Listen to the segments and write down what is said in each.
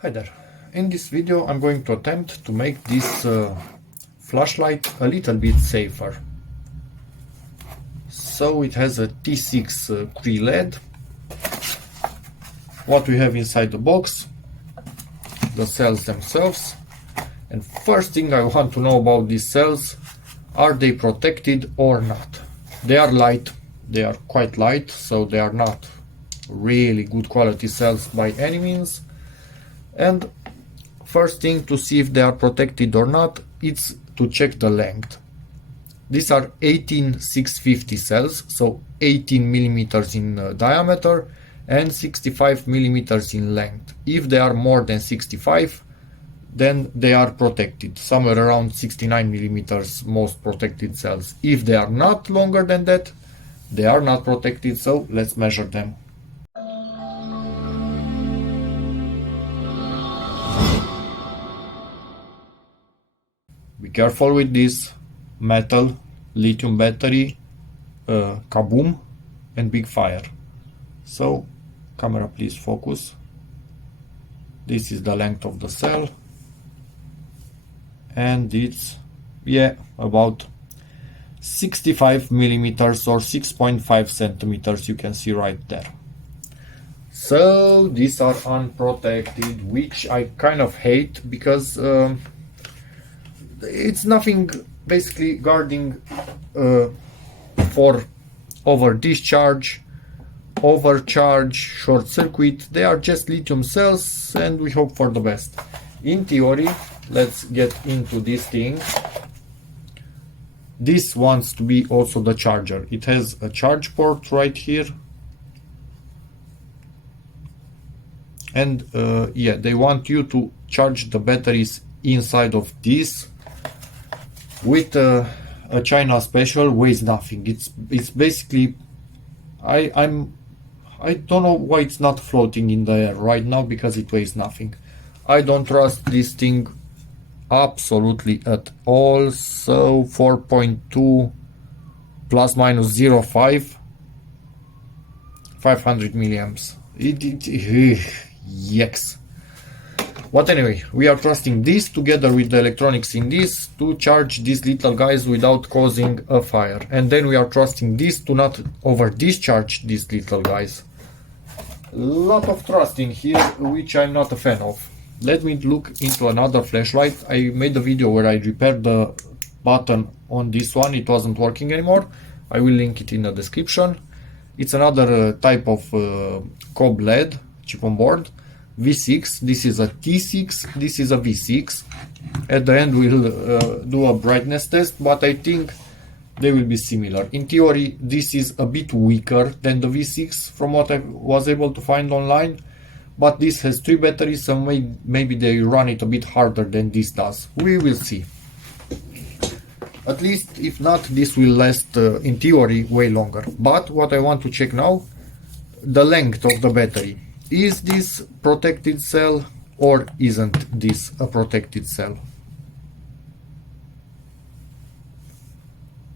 Hi there. In this video I'm going to attempt to make this flashlight a little bit safer. So it has a T6 Cree LED. What we have inside the box, the cells themselves. And first thing I want to know about these cells, are they protected or not? They are light, they are quite light, so they are not really good quality cells by any means. And first thing to see if they are protected or not, it's to check the length. These are 18650 cells, so 18 millimeters in diameter and 65 millimeters in length. If they are more than 65, then they are protected, somewhere around 69 millimeters, most protected cells. If they are not longer than that, they are not protected, so let's measure them. Be careful with this metal lithium battery, kaboom, and big fire. So, camera please focus. This is the length of the cell, and it's, about 65 millimeters or 6.5 centimeters, you can see right there. So these are unprotected, which I kind of hate, because it's nothing basically guarding for over discharge, overcharge, short circuit. They are just lithium cells, and we hope for the best. In theory, let's get into this thing. This wants to be also the charger. It has a charge port right here, and they want you to charge the batteries inside of this with a China special, weighs nothing. It's basically, I don't know why it's not floating in the air right now, because it weighs nothing. I don't trust this thing absolutely at all. So 4.2 plus minus 0.5, 500 milliamps. Yikes. But anyway, we are trusting this together with the electronics in this to charge these little guys without causing a fire. And then we are trusting this to not over discharge these little guys. A lot of trust in here, which I'm not a fan of. Let me look into another flashlight. I made a video where I repaired the button on this one. It wasn't working anymore. I will link it in the description. It's another type of cob LED, chip on board. V6, this is a T6, this is a V6. At the end we'll do a brightness test, but I think they will be similar. In theory, this is a bit weaker than the V6 from what I was able to find online, but this has 3 batteries, so maybe they run it a bit harder than this does. We will see. At least, if not, this will last, in theory, way longer. But what I want to check now, the length of the battery. Is this protected cell or isn't this a protected cell?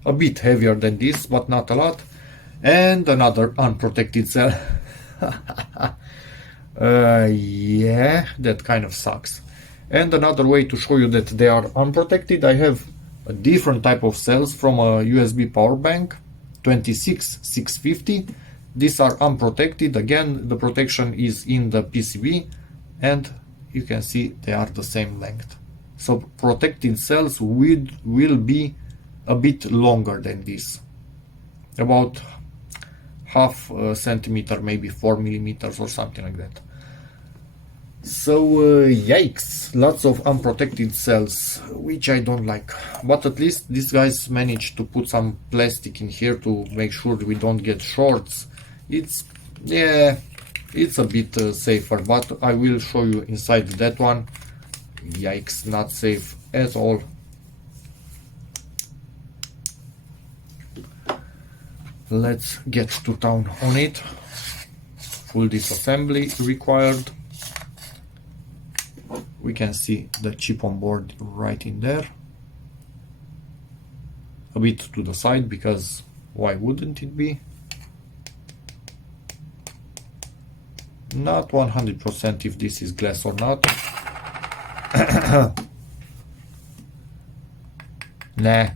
A bit heavier than this, but not a lot. And another unprotected cell. Yeah, that kind of sucks. And another way to show you that they are unprotected, I have a different type of cells from a USB power bank, 26650. These are unprotected. Again, the protection is in the PCB, and you can see they are the same length. So protected cells will be a bit longer than this, about half a centimeter, maybe 4 millimeters or something like that. So yikes, lots of unprotected cells, which I don't like. But at least these guys managed to put some plastic in here to make sure we don't get shorts. It's a bit safer, but I will show you inside that one. Yikes, not safe at all. Let's get to town on it. Full disassembly required. We can see the chip on board right in there. A bit to the side, because why wouldn't it be? Not 100% if this is glass or not. Nah,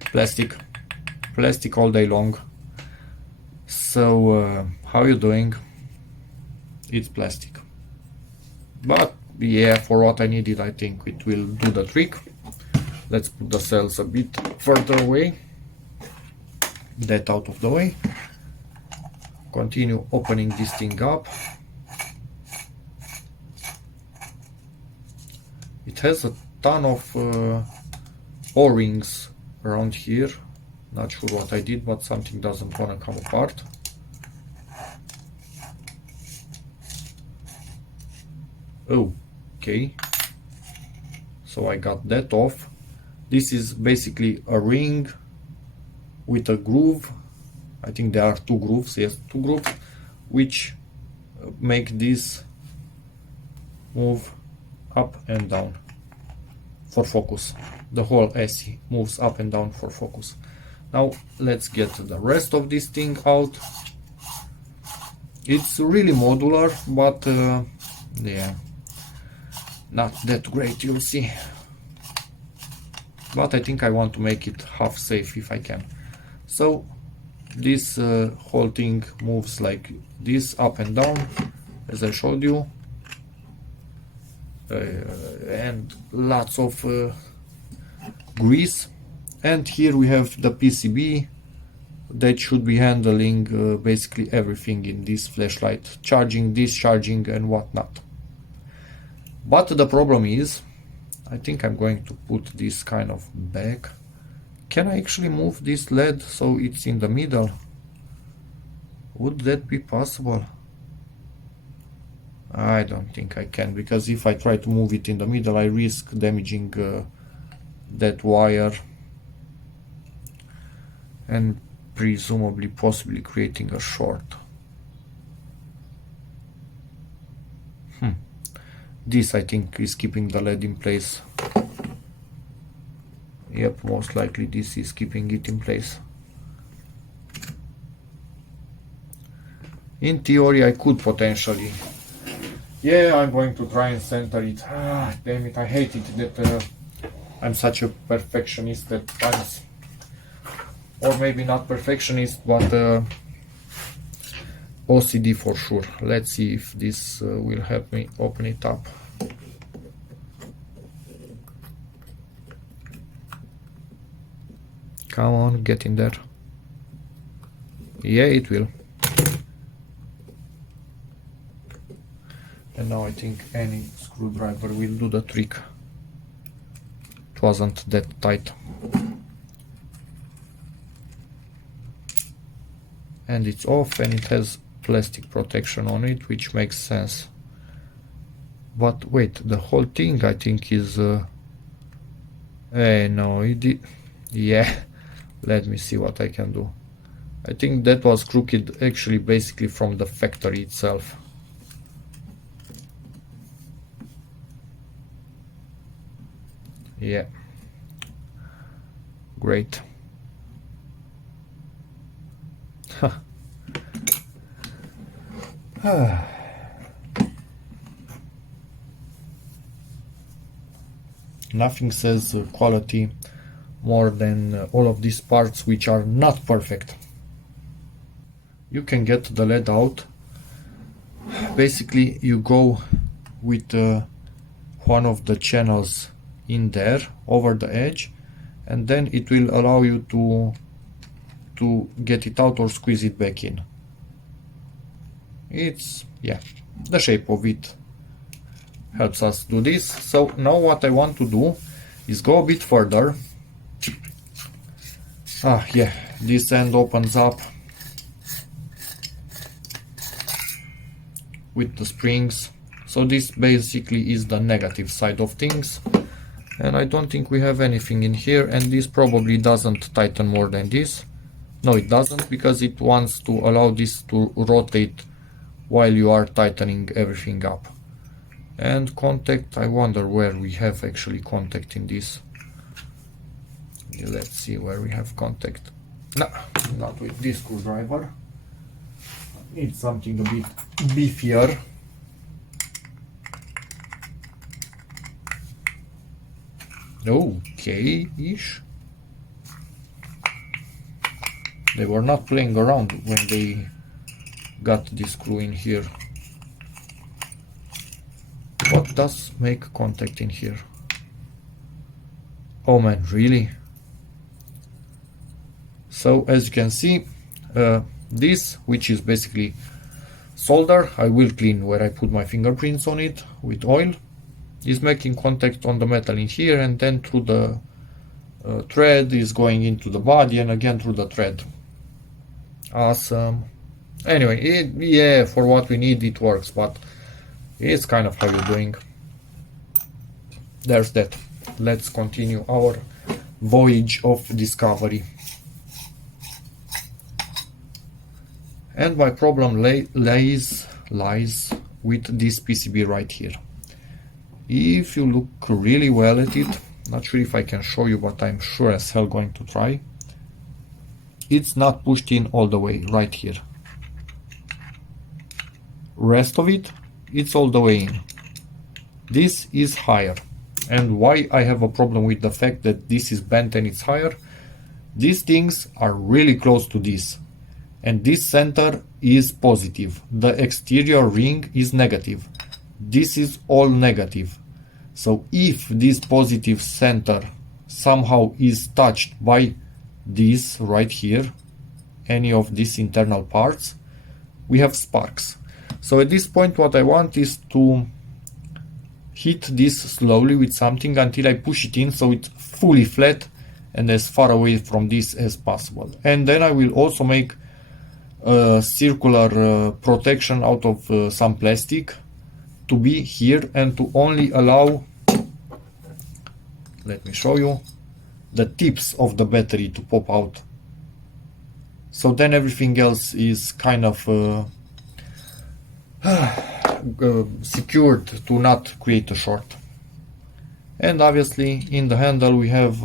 plastic all day long. So how you doing? It's plastic, but yeah, for what I needed, I think it will do the trick. Let's put the cells a bit further away, that out of the way. Continue opening this thing up. It has a ton of O-rings around here. Not sure what I did, but something doesn't want to come apart. Oh, okay. So I got that off. This is basically a ring with a groove. I think there are two grooves, yes, two grooves, which make this move up and down for focus. The whole SE moves up and down for focus. Now let's get the rest of this thing out. It's really modular, but yeah, not that great, you'll see. But I think I want to make it half safe if I can. So this whole thing moves like this, up and down, as I showed you. And lots of grease. And here we have the PCB that should be handling basically everything in this flashlight, charging, discharging and whatnot. But the problem is, I think I'm going to put this kind of back. Can I actually move this LED so it's in the middle? Would that be possible? I don't think I can, because if I try to move it in the middle, I risk damaging that wire and presumably possibly creating a short. This I think is keeping the LED in place. Yep, most likely this is keeping it in place. In theory I could potentially. Yeah, I'm going to try and center it. Ah, damn it, I hate it that I'm such a perfectionist at times. Or maybe not perfectionist, but OCD for sure. Let's see if this will help me open it up. Come on, get in there. Yeah, it will. And now I think any screwdriver will do the trick. It wasn't that tight. And it's off, and it has plastic protection on it, which makes sense. But wait, the whole thing I think is no, it did. Yeah, let me see what I can do. I think that was crooked actually basically from the factory itself. Yeah, great. Nothing says quality more than all of these parts which are not perfect. You can get the LED out. Basically you go with one of the channels in there over the edge, and then it will allow you to get it out or squeeze it back in. It's, yeah, the shape of it helps us do this. So now what I want to do is go a bit further. Yeah, this end opens up with the springs. So this basically is the negative side of things. And I don't think we have anything in here, and this probably doesn't tighten more than this. No, it doesn't, because it wants to allow this to rotate while you are tightening everything up. And contact, I wonder where we have actually contact in this. Let's see where we have contact. No, not with this screwdriver. need something a bit beefier. Okay-ish. They were not playing around when they got this screw in here. What does make contact in here? Oh man, really? So as you can see, this, which is basically solder, I will clean where I put my fingerprints on it with oil, is making contact on the metal in here, and then through the thread is going into the body, and again through the thread. Awesome. Anyway, yeah, for what we need it works, but it's kind of how you're doing. There's that. Let's continue our voyage of discovery. And my problem lies with this PCB right here. If you look really well at it, not sure if I can show you, but I'm sure as hell going to try. It's not pushed in all the way right here. Rest of it, it's all the way in. This is higher. And why I have a problem with the fact that this is bent and it's higher, these things are really close to this. And this center is positive. The exterior ring is negative. This is all negative. So if this positive center somehow is touched by this right here, any of these internal parts, we have sparks. So at this point what I want is to hit this slowly with something until I push it in so it's fully flat and as far away from this as possible. And then I will also make a circular protection out of some plastic to be here and to only allow, let me show you, the tips of the battery to pop out. So then everything else is kind of secured to not create a short. And obviously in the handle we have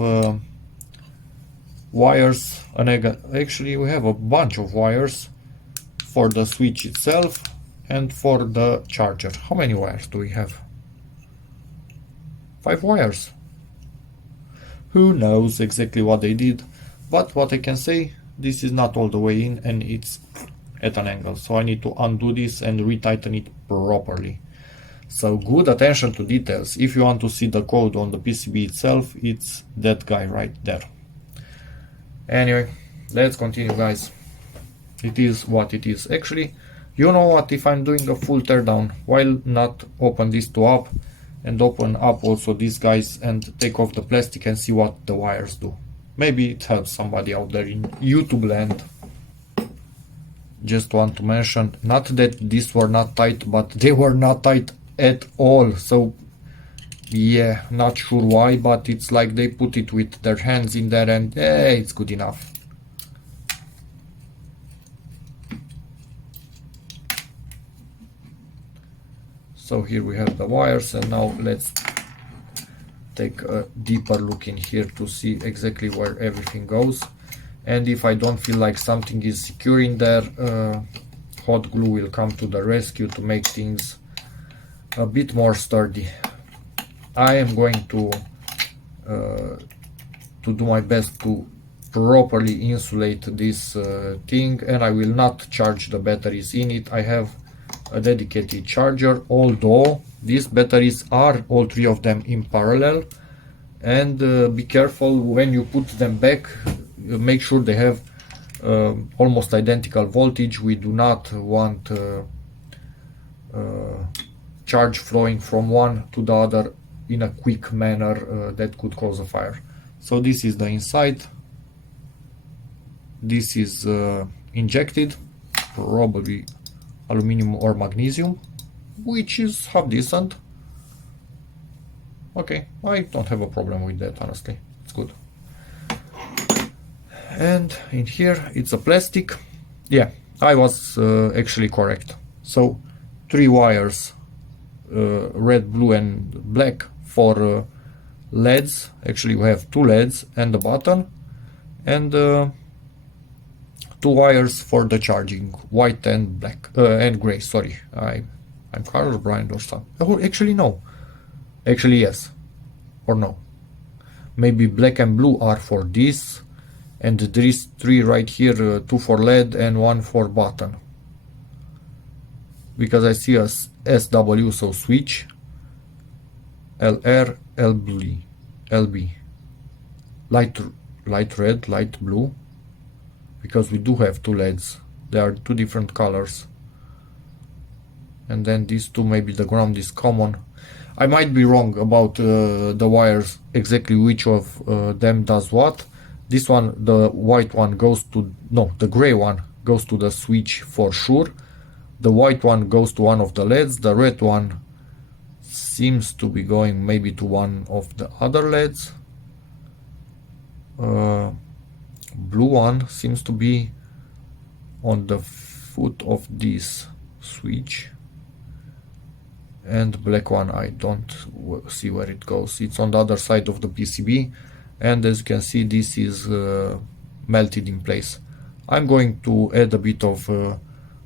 wires, actually we have a bunch of wires for the switch itself and for the charger. How many wires do we have? 5 wires. Who knows exactly what they did, but what I can say, this is not all the way in and it's at an angle, so I need to undo this and retighten it properly. So good attention to details. If you want to see the code on the PCB itself, it's that guy right there. Anyway, let's continue, guys. It is what it is. Actually, you know what, if I'm doing a full teardown, why not open these two up and open up also these guys and take off the plastic and see what the wires do. Maybe it helps somebody out there in YouTube land. Just want to mention, not that these were not tight, but they were not tight at all. So yeah, not sure why, but it's like they put it with their hands in there and it's good enough. So here we have the wires, and now let's take a deeper look in here to see exactly where everything goes. And if I don't feel like something is secure in there, hot glue will come to the rescue to make things a bit more sturdy. I am going to do my best to properly insulate this thing, and I will not charge the batteries in it. I have a dedicated charger, although these batteries are all 3 of them in parallel, and be careful when you put them back. Make sure they have almost identical voltage. We do not want charge flowing from one to the other in a quick manner that could cause a fire. So this is the inside. This is injected, probably aluminum or magnesium, which is half decent. Okay, I don't have a problem with that, honestly. It's good. And in here it's a plastic. Yeah, I was actually correct. So 3 wires, red, blue and black for LEDs. Actually we have 2 LEDs and a button, and 2 two wires for the charging, white and black, and gray, sorry. I'm colorblind or something. Oh, actually no. Actually yes. Or no. Maybe black and blue are for this, and there is three right here, two for LED and one for button. Because I see a SW, so switch, LR, LB, light red, light blue, because we do have two LEDs. There are two different colors. And then these two, maybe the ground is common. I might be wrong about the wires, exactly which of them does what. This one, the white one goes to, no, the gray one goes to the switch for sure. The white one goes to one of the LEDs. The red one seems to be going maybe to one of the other LEDs. Blue one seems to be on the foot of this switch. And black one, I don't see where it goes. It's on the other side of the PCB, and as you can see, this is melted in place. I'm going to add a bit of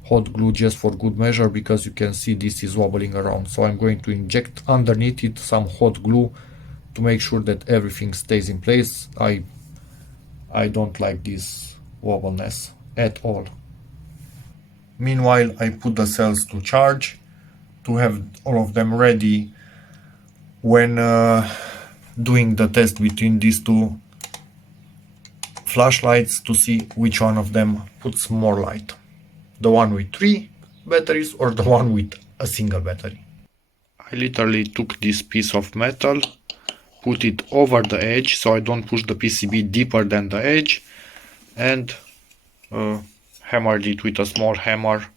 hot glue just for good measure, because you can see this is wobbling around. So I'm going to inject underneath it some hot glue to make sure that everything stays in place. I don't like this wobbleness at all. Meanwhile, I put the cells to charge, to have all of them ready when doing the test between these two flashlights, to see which one of them puts more light. The one with 3 batteries or the one with a single battery. I literally took this piece of metal, put it over the edge so I don't push the PCB deeper than the edge, and hammered it with a small hammer.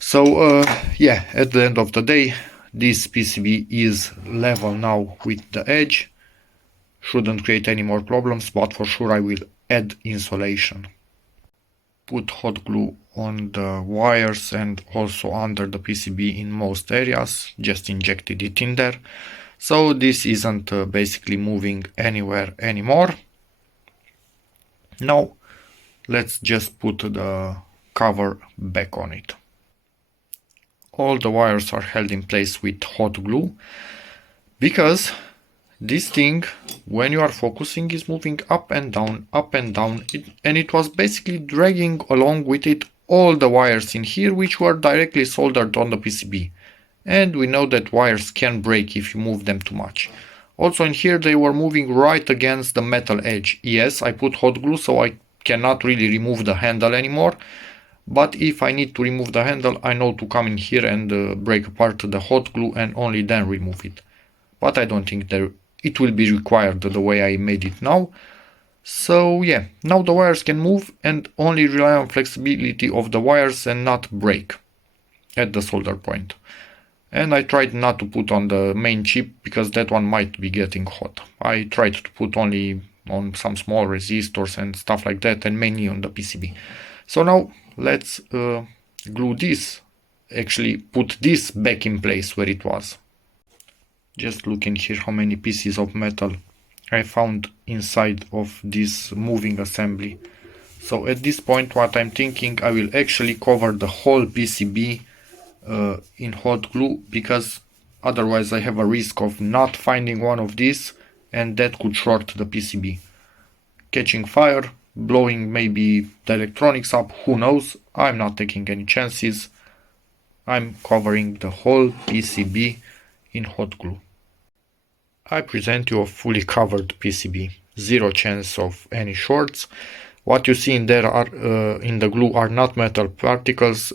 So yeah, at the end of the day, this PCB is level now with the edge. Shouldn't create any more problems, but for sure I will add insulation. Put hot glue on the wires and also under the PCB in most areas, just injected it in there. So this isn't basically moving anywhere anymore. Now let's just put the cover back on it. All the wires are held in place with hot glue, because this thing, when you are focusing, is moving up and down, and it was basically dragging along with it all the wires in here, which were directly soldered on the PCB. And we know that wires can break if you move them too much. Also in here they were moving right against the metal edge. Yes, I put hot glue, so I cannot really remove the handle anymore. But if I need to remove the handle, I know to come in here and break apart the hot glue and only then remove it. But I don't think that it will be required the way I made it now. So yeah, now the wires can move and only rely on flexibility of the wires and not break at the solder point. And I tried not to put on the main chip, because that one might be getting hot. I tried to put only on some small resistors and stuff like that, and mainly on the PCB. So now let's glue this, actually put this back in place where it was. Just look in here how many pieces of metal I found inside of this moving assembly. So at this point what I'm thinking, I will actually cover the whole PCB in hot glue, because otherwise I have a risk of not finding one of these, and that could short the PCB. Catching fire, blowing maybe the electronics up, who knows. I'm not taking any chances. I'm covering the whole PCB in hot glue. I present you a fully covered PCB, zero chance of any shorts. What you see in there are in the glue are not metal particles.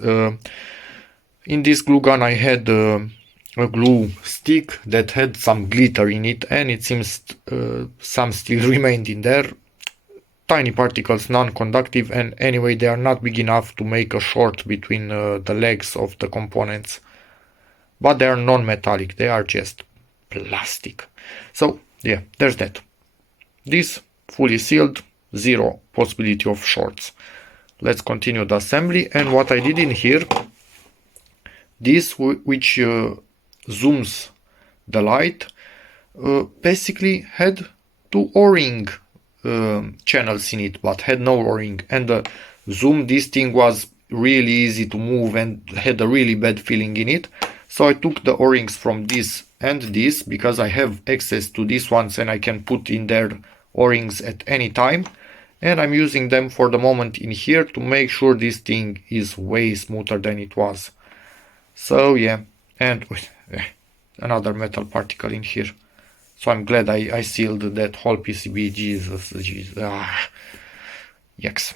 In this glue gun I had a glue stick that had some glitter in it, and it seems some still remained in there. Tiny particles, non-conductive, and anyway they are not big enough to make a short between the legs of the components. But they are non-metallic, they are just plastic. So yeah, there's that. This fully sealed, zero possibility of shorts. Let's continue the assembly. And what I did in here, this which zooms the light, basically had two O-ring channels in it, but had no O-ring, and zoom, this thing was really easy to move and had a really bad feeling in it. So I took the O-rings from this and this, because I have access to these ones and I can put in there O-rings at any time. And I'm using them for the moment in here to make sure this thing is way smoother than it was. So yeah, and another metal particle in here. So I'm glad I sealed that whole PCB. Jesus. Yikes.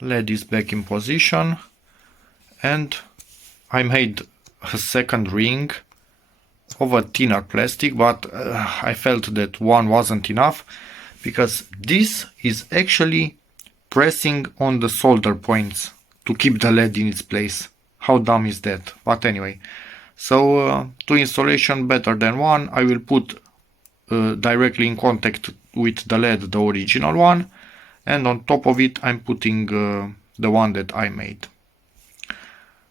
LED is back in position, and I made a second ring of a thinner plastic, but I felt that one wasn't enough, because this is actually pressing on the solder points to keep the LED in its place. How dumb is that? But anyway, so two installation better than one. I will put directly in contact with the LED, the original one, and on top of it I'm putting the one that I made.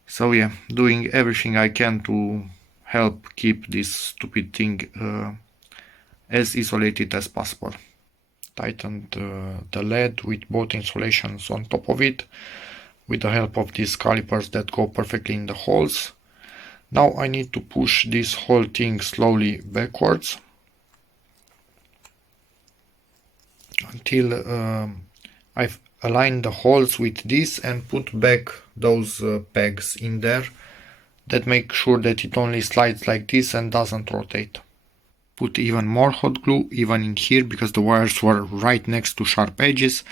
So yeah, doing everything I can to help keep this stupid thing as isolated as possible. Tightened the LED with both insulations on top of it, with the help of these calipers that go perfectly in the holes. Now I need to push this whole thing slowly backwards until I've aligned the holes with this and put back those pegs in there that make sure that it only slides like this and doesn't rotate. Put even more hot glue even in here, because the wires were right next to sharp edges.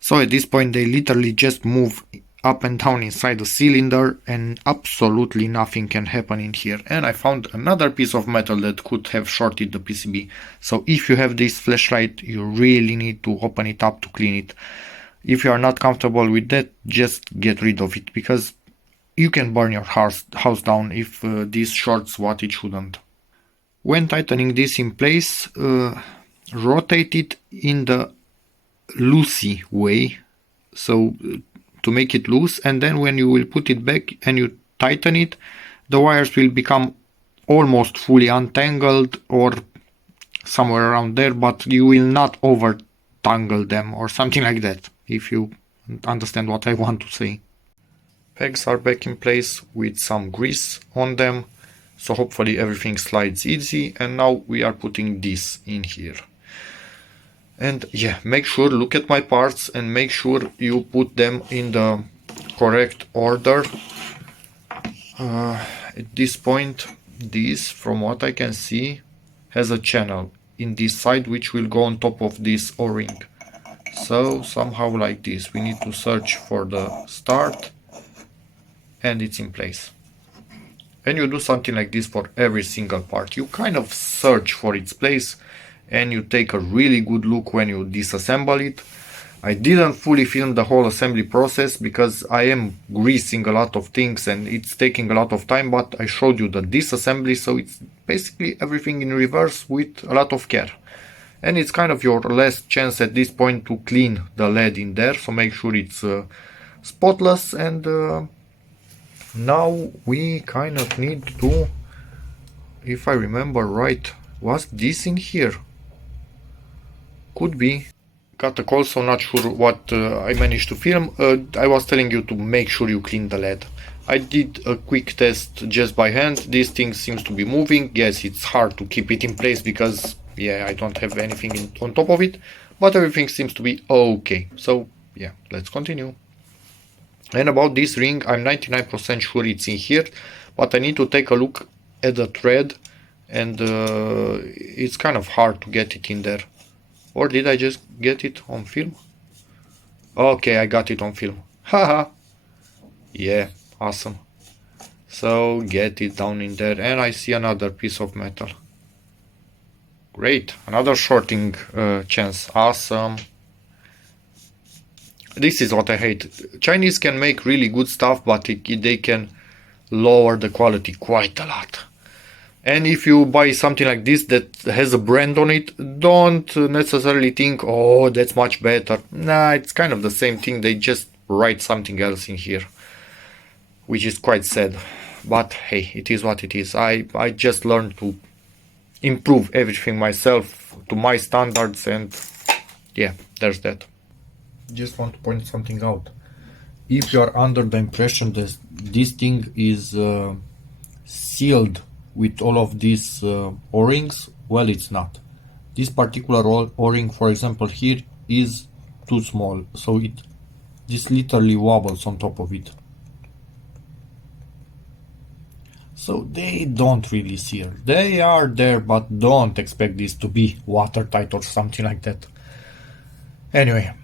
So at this point they literally just move up and down inside the cylinder and absolutely nothing can happen in here. And I found another piece of metal that could have shorted the PCB. So if you have this flashlight, you really need to open it up to clean it. If you are not comfortable with that, just get rid of it, because you can burn your house down if this shorts what it shouldn't. When tightening this in place, rotate it in the loosey way, so to make it loose, and then when you will put it back and you tighten it, the wires will become almost fully untangled or somewhere around there, but you will not over tangle them or something like that, if you understand what I want to say. Pegs are back in place with some grease on them, so hopefully everything slides easy. And now we are putting this in here. And yeah, make sure, look at my parts and make sure you put them in the correct order. At this point, this, from what I can see, has a channel in this side which will go on top of this O-ring. So somehow like this, we need to search for the start, and it's in place. And you do something like this for every single part. You kind of search for its place and you take a really good look when you disassemble it. I didn't fully film the whole assembly process because I am greasing a lot of things and it's taking a lot of time, but I showed you the disassembly, so it's basically everything in reverse with a lot of care. And it's kind of your last chance at this point to clean the LED in there, so make sure it's spotless. And now we kind of need to, if I remember right, was this in here? Could be. Got a call, so not sure what I managed to film. I was telling you to make sure you clean the LED. I did a quick test just by hand. This thing seems to be moving. Yes, it's hard to keep it in place because, yeah, I don't have anything on top of it, but everything seems to be okay. So yeah, let's continue. And about this ring, I'm 99% sure it's in here, but I need to take a look at the thread, and it's kind of hard to get it in there. Or did I just get it on film? Okay, I got it on film. Haha. Yeah, awesome. So get it down in there, and I see another piece of metal. Great, another shorting chance. Awesome. This is what I hate. Chinese can make really good stuff, but they can lower the quality quite a lot. And if you buy something like this that has a brand on it, don't necessarily think, oh, that's much better. Nah, it's kind of the same thing. They just write something else in here, which is quite sad. But hey, it is what it is. I just learned to improve everything myself to my standards, and yeah, there's that. Just want to point something out. if you are under the impression that this thing is sealed with all of these O-rings, well, it's not. This particular O-ring, for example, here is too small, so this literally wobbles on top of it. So they don't really seal. They are there, but don't expect this to be watertight or something like that. Anyway,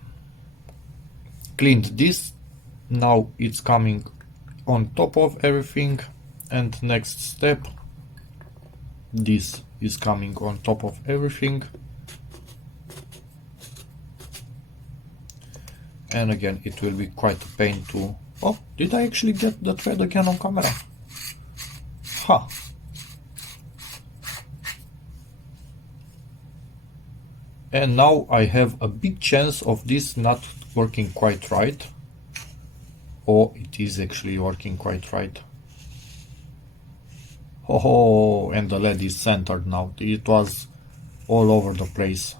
cleaned this. Now it's coming on top of everything, and next step, this is coming on top of everything. And again, it will be quite a pain to... Oh, did I actually get the thread again on camera? Ha! And now I have a big chance of this not working quite right. Oh, it is actually working quite right. Oh, and the LED is centered now. It was all over the place.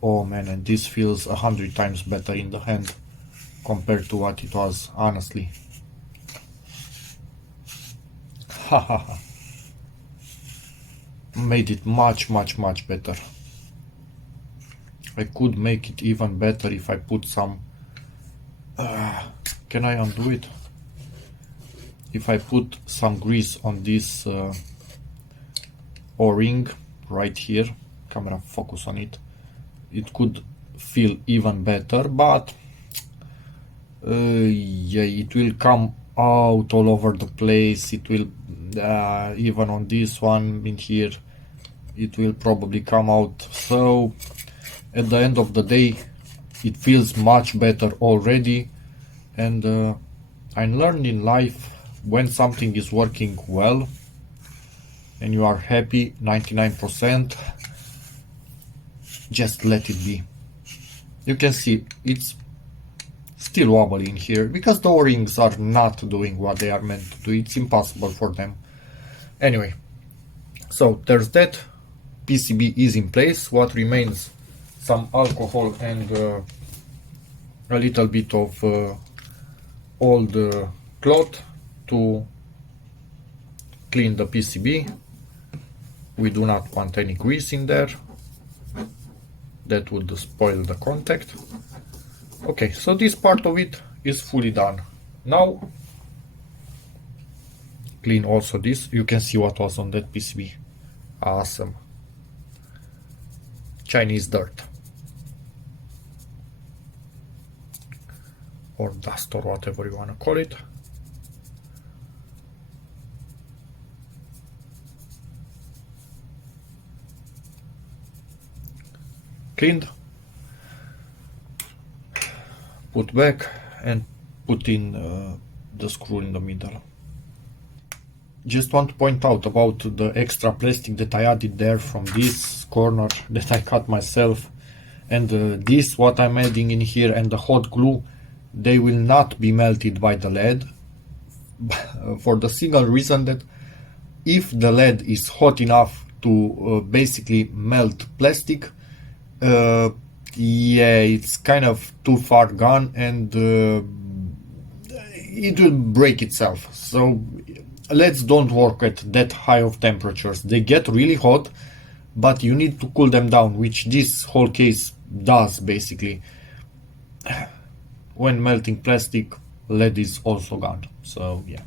Oh man, and this feels 100 times better in the hand compared to what it was, honestly. Hahaha. Made it much better. I could make it even better if I put some... can I undo it? If I put some grease on this O-ring right here, camera focus on it, it could feel even better, but yeah, it will come out all over the place. It will even on this one in here, it will probably come out. So at the end of the day, it feels much better already. And I learned in life, when something is working well and you are happy 99%, just let it be. You can see it's still wobbly in here because the O-rings are not doing what they are meant to do. It's impossible for them. Anyway, so there's that. PCB is in place. What remains, some alcohol and a little bit of old cloth to clean the PCB. We do not want any grease in there. That would spoil the contact. Okay, so this part of it is fully done. Now clean also this. You can see what was on that PCB. Awesome. Chinese dirt or dust or whatever you want to call it. Cleaned, put back and put in the screw in the middle. Just want to point out about the extra plastic that I added there from this corner that I cut myself, and this what I'm adding in here and the hot glue, they will not be melted by the LED for the single reason that if the LED is hot enough to basically melt plastic, yeah, it's kind of too far gone and it will break itself. So LEDs don't work at that high of temperatures. They get really hot, but you need to cool them down, which this whole case does basically. When melting plastic, LED is also gone. So yeah.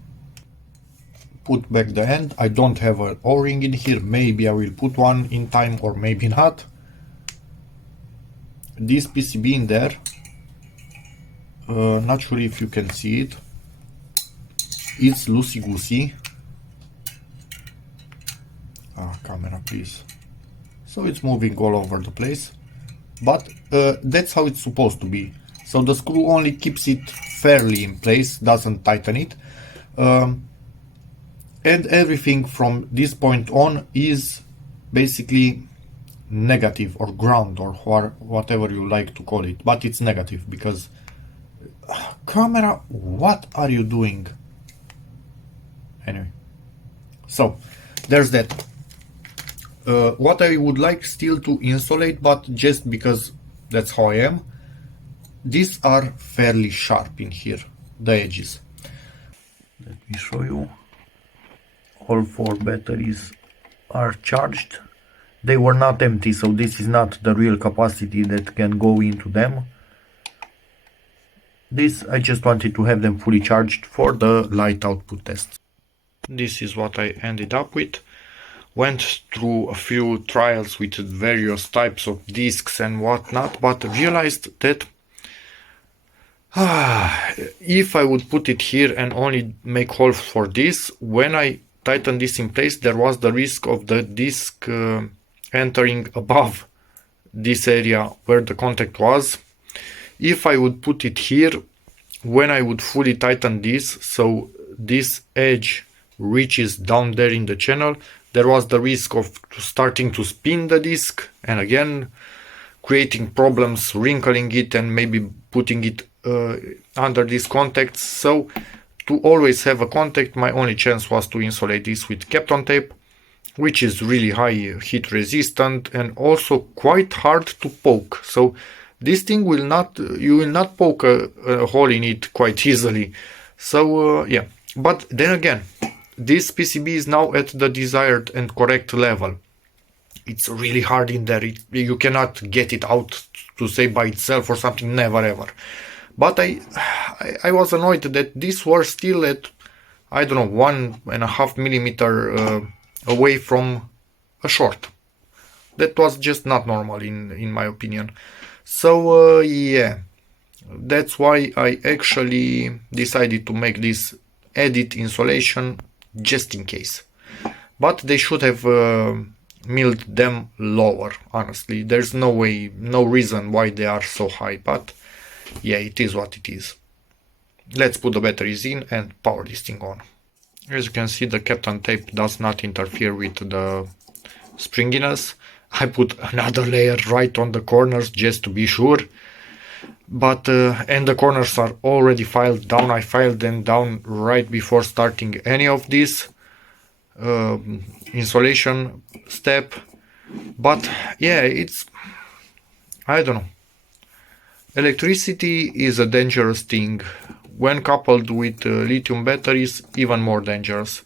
Put back the end. I don't have an O-ring in here. Maybe I will put one in time or maybe not. This PCB in there, not sure if you can see it, it's loosey-goosey. Camera please. So it's moving all over the place, but that's how it's supposed to be. So the screw only keeps it fairly in place, doesn't tighten it, and everything from this point on is basically negative or ground or whatever you like to call it, but it's negative because camera, what are you doing? Anyway, so there's that. What I would like still to insulate, but just because that's how I am, these are fairly sharp in here, the edges. Let me show you. All 4 batteries are charged. They were not empty, so this is not the real capacity that can go into them. This, I just wanted to have them fully charged for the light output test. This is what I ended up with. Went through a few trials with various types of discs and whatnot, but realized that if I would put it here and only make holes for this, when I tighten this in place, there was the risk of the disc entering above this area where the contact was. If I would put it here, when I would fully tighten this, so this edge reaches down there in the channel, there was the risk of starting to spin the disc and again creating problems, wrinkling it and maybe putting it under these contacts. So to always have a contact, my only chance was to insulate this with Kapton tape, which is really high heat resistant and also quite hard to poke. So this thing will not, you will not poke a hole in it quite easily. So yeah, but then again, this PCB is now at the desired and correct level. It's really hard in there. You cannot get it out to say by itself or something, never ever. But I was annoyed that these were still at, I don't know, 1.5 millimeter away from a short. That was just not normal in my opinion. So yeah, that's why I actually decided to make this edit insulation just in case. But they should have milled them lower, honestly. There's no way, no reason why they are so high, but yeah, it is what it is. Let's put the batteries in and power this thing on. As you can see, the Kapton tape does not interfere with the springiness. I put another layer right on the corners just to be sure. But and the corners are already filed down. I filed them down right before starting any of this insulation step. But yeah, it's, I don't know. Electricity is a dangerous thing. When coupled with lithium batteries, even more dangerous.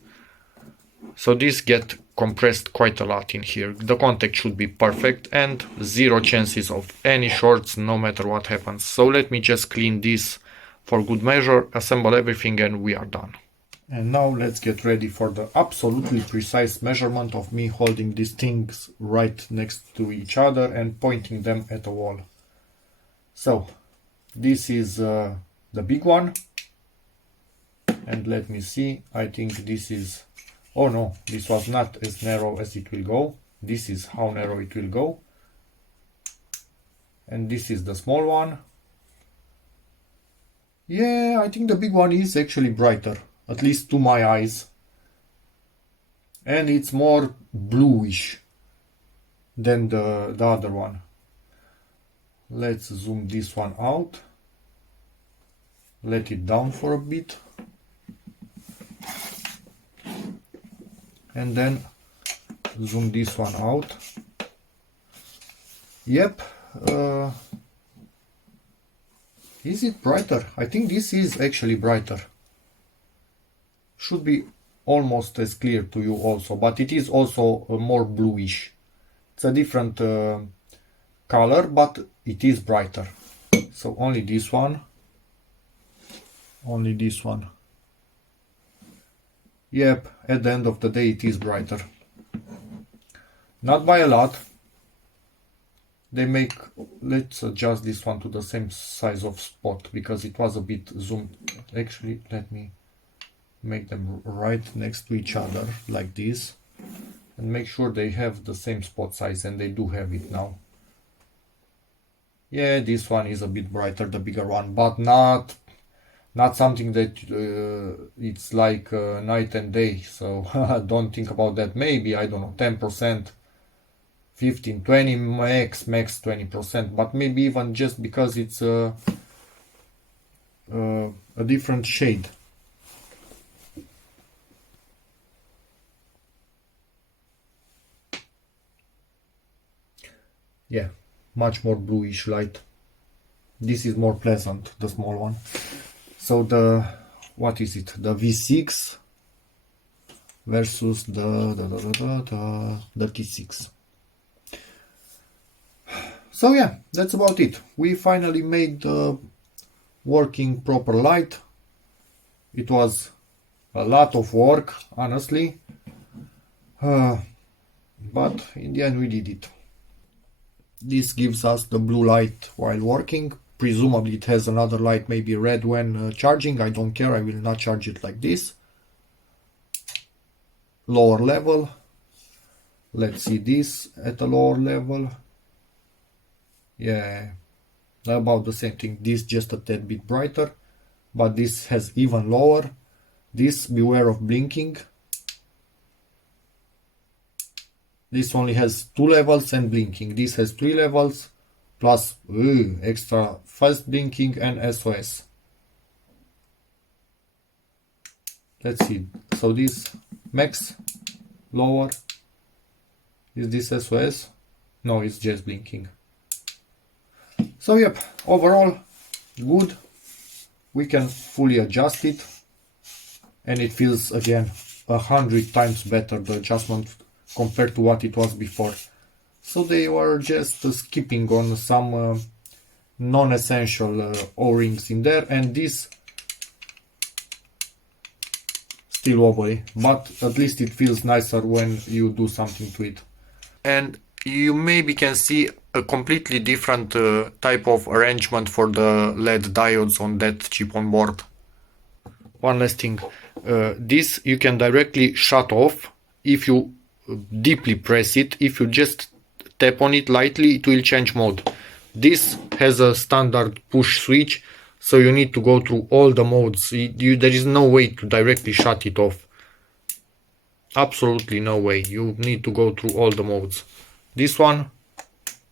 So these get compressed quite a lot in here. The contact should be perfect and zero chances of any shorts no matter what happens. So let me just clean this for good measure, assemble everything and we are done. And now let's get ready for the absolutely precise measurement of me holding these things right next to each other and pointing them at a wall. So this is the big one. And let me see, I think this is, oh no, this was not as narrow as it will go. This is how narrow it will go. And this is the small one. Yeah, I think the big one is actually brighter, at least to my eyes. And it's more bluish than the other one. Let's zoom this one out. Let it down for a bit. And then zoom this one out. Yep. Is it brighter? I think this is actually brighter. Should be almost as clear to you also, but it is also more bluish. It's a different color, but it is brighter. So only this one. Only this one. Yep, at the end of the day it is brighter. Not by a lot. They make, let's adjust this one to the same size of spot because it was a bit zoomed. Actually, let me make them right next to each other like this and make sure they have the same spot size, and they do have it now. Yeah, this one is a bit brighter, the bigger one, but not something that it's like night and day. So don't think about that. Maybe, I don't know, 10%, 15, 20, max 20%, but maybe even just because it's a different shade. Yeah, much more bluish light. This is more pleasant, the small one. So the, what is it? The V6 versus the T6. So yeah, that's about it. We finally made the working proper light. It was a lot of work, honestly, but in the end we did it. This gives us the blue light while working. Presumably it has another light, maybe red when charging. I don't care, I will not charge it like this. Lower level. Let's see this at a lower level. Yeah, about the same thing. This just a tad bit brighter, but this has even lower. This, beware of blinking. This only has 2 levels and blinking. This has 3 levels plus extra fast blinking and SOS. Let's see. So this max, lower. Is this SOS? No, it's just blinking. So yep, overall good. We can fully adjust it, and it feels again 100 times better, the adjustment, compared to what it was before. So they were just skipping on some non-essential O-rings in there, and this still wobbly, but at least it feels nicer when you do something to it. And you maybe can see a completely different type of arrangement for the LED diodes on that chip on board. One last thing, this you can directly shut off if you deeply press it. If you just tap on it lightly, it will change mode. This has a standard push switch, so you need to go through all the modes. There is no way to directly shut it off. Absolutely no way. You need to go through all the modes. This one,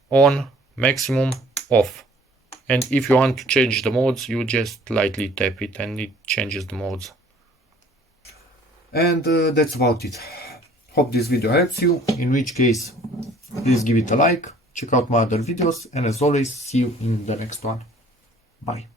on, maximum, off. And if you want to change the modes, you just lightly tap it and it changes the modes. And that's about it. Hope this video helps you, in which case please give it a like, check out my other videos, and as always, see you in the next one. Bye.